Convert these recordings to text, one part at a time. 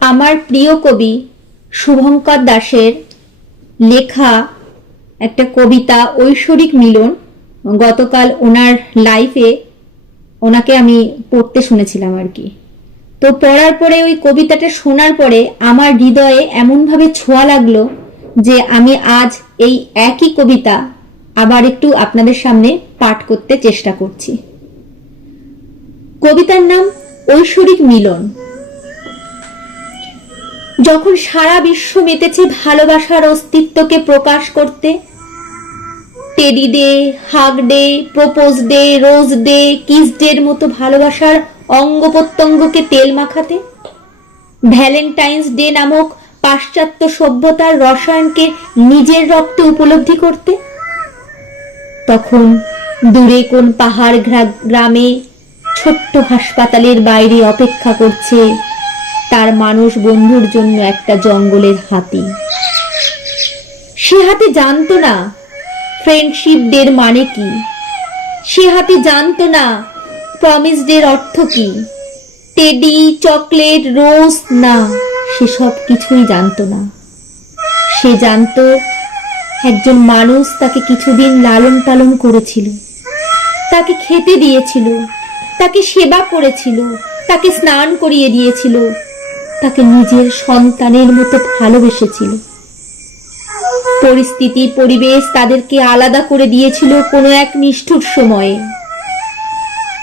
আমার প্রিয় কবি শুভঙ্কর দাশের লেখা একটা কবিতা ঐশ্বরিক মিলন। গতকাল ওনার লাইফে ওনাকে আমি পড়তে শুনেছিলাম আর কি। তো পড়ার পরে ওই কবিতাটা শোনার পরে আমার হৃদয়ে এমনভাবে ছোঁয়া লাগলো যে আমি আজ এই একই কবিতা আবার একটু আপনাদের সামনে পাঠ করতে চেষ্টা করছি। কবিতার নাম ঐশ্বরিক মিলন। যখন সারা বিশ্ব মেতেছে ভালোবাসার অস্তিত্বকে প্রকাশ করতে, teddy day, hug day, propose day, rose day, kiss ডের মতো ভালোবাসার অঙ্গ প্রত্যঙ্গকে তেল মাখাতে, ভ্যালেন্টাইন্স ডে নামক পাশ্চাত্য সভ্যতার রসায়নকে নিজের রক্তে উপলব্ধি করতে, তখন দূরে কোন পাহাড় গ্রামে ছোট্ট হাসপাতালের বাইরে অপেক্ষা করছে তার মানুষ বন্ধুর জন্য একটা জঙ্গলের হাতি। সে হাতি জানতো না ফ্রেন্ডশিপ ডের মানে কি, সে হাতি জানতো না প্রমিস ডের অর্থ কি, টেডি, চকলেট, রোজ, না, সেসব কিছুই জানতো না। সে জানতো একজন মানুষ তাকে কিছুদিন লালন পালন করেছিল, তাকে খেতে দিয়েছিল, তাকে সেবা করেছিল, তাকে স্নান করিয়ে দিয়েছিল, তাকে নিজের সন্তানের মতো ভালোবেসেছিল। পরিস্থিতি, পরিবেশ তাদেরকে আলাদা করে দিয়েছিল কোনো এক নিষ্ঠুর সময়ে।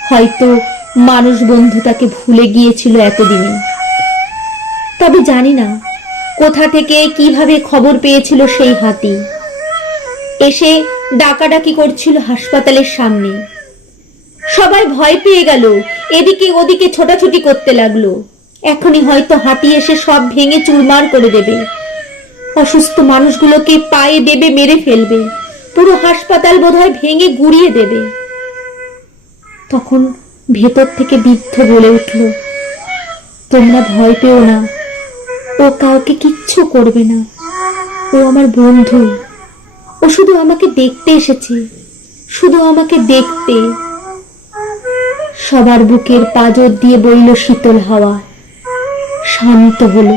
হয়তো মানুষ বন্ধু তাকে ভুলে গিয়েছিল এতদিনে। তবে জানি না কোথা থেকে কিভাবে খবর পেয়েছিল সেই হাতি। এসে ডাকাডাকি করছিল হাসপাতালের সামনে। সবাই ভয় পেয়ে গেল, এদিকে ওদিকে ছোটাছুটি করতে লাগলো। এখনই হয়তো হাতি এসে সব ভেঙে চুরমার করে দেবে, অসুস্থ মানুষগুলোকে পায়ে দেবে, মেরে ফেলবে, পুরো হাসপাতাল বোধহয় ভেঙে গুড়িয়ে দেবে। তখন ভেতর থেকে বৃদ্ধ বলে উঠল, তোমরা ভয় পেও না, ও কাউকে কিচ্ছু করবে না, ও আমার বন্ধু, ও শুধু আমাকে দেখতে এসেছে, শুধু আমাকে দেখতে। সবার বুকের পাঁজর দিয়ে বইল শীতল হাওয়া, শান্ত হলো।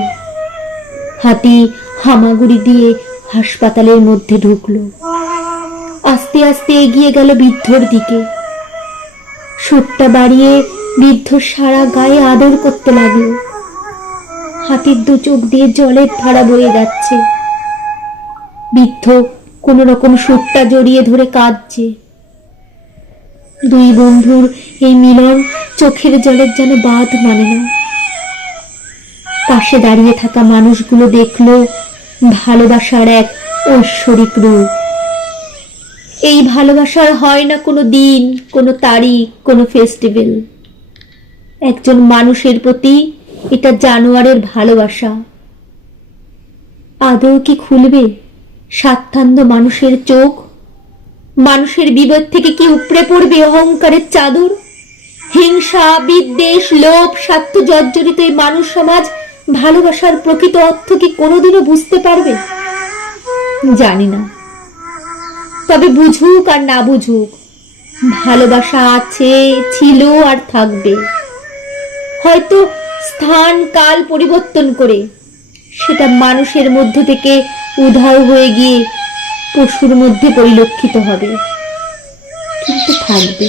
হাতি হামাগুড়ি দিয়ে হাসপাতালের মধ্যে ঢুকলো। আস্তে আস্তে এগিয়ে গেল বৃদ্ধর দিকে। সুরটা বাড়িয়ে বৃদ্ধ সারা গায়ে আদর করতে লাগলো। হাতির দু চোখ দিয়ে জলের ধারা বয়ে যাচ্ছে। বৃদ্ধ কোন রকম সুরটা জড়িয়ে ধরে কাঁদছে। দুই বন্ধুর এই মিলন চোখের জলের যেন বাঁধ মানে না। পাশে দাঁড়িয়ে থাকা মানুষগুলো দেখলো ভালোবাসার এক ঐশ্বরিক রূপ। এই ভালোবাসার হয় না কোনো দিন, কোনো তারিখ, কোনো ফেস্টিভ্যাল। একজন মানুষের প্রতি এটা জানোয়ারের ভালোবাসা। আদৌ কি খুলবে স্বার্থান্ধ মানুষের চোখ? মানুষের বিবেক থেকে কি উপড়ে পড়বে অহংকারের চাদর? হিংসা, বিদ্বেষ, লোভ, স্বার্থ জর্জরিত এই মানুষ সমাজ ভালোবাসার প্রকৃত অর্থ কি কোনোদিনও বুঝতে পারবে? জানি না। তবে বুঝুক আর না বুঝুক, ভালোবাসা আছে, ছিল আর থাকবে। হয়তো স্থান কাল পরিবর্তন করে সেটা মানুষের মধ্য থেকে উধাও হয়ে গিয়ে পশুর মধ্যে পরিলক্ষিত হবে, কিন্তু থাকবে।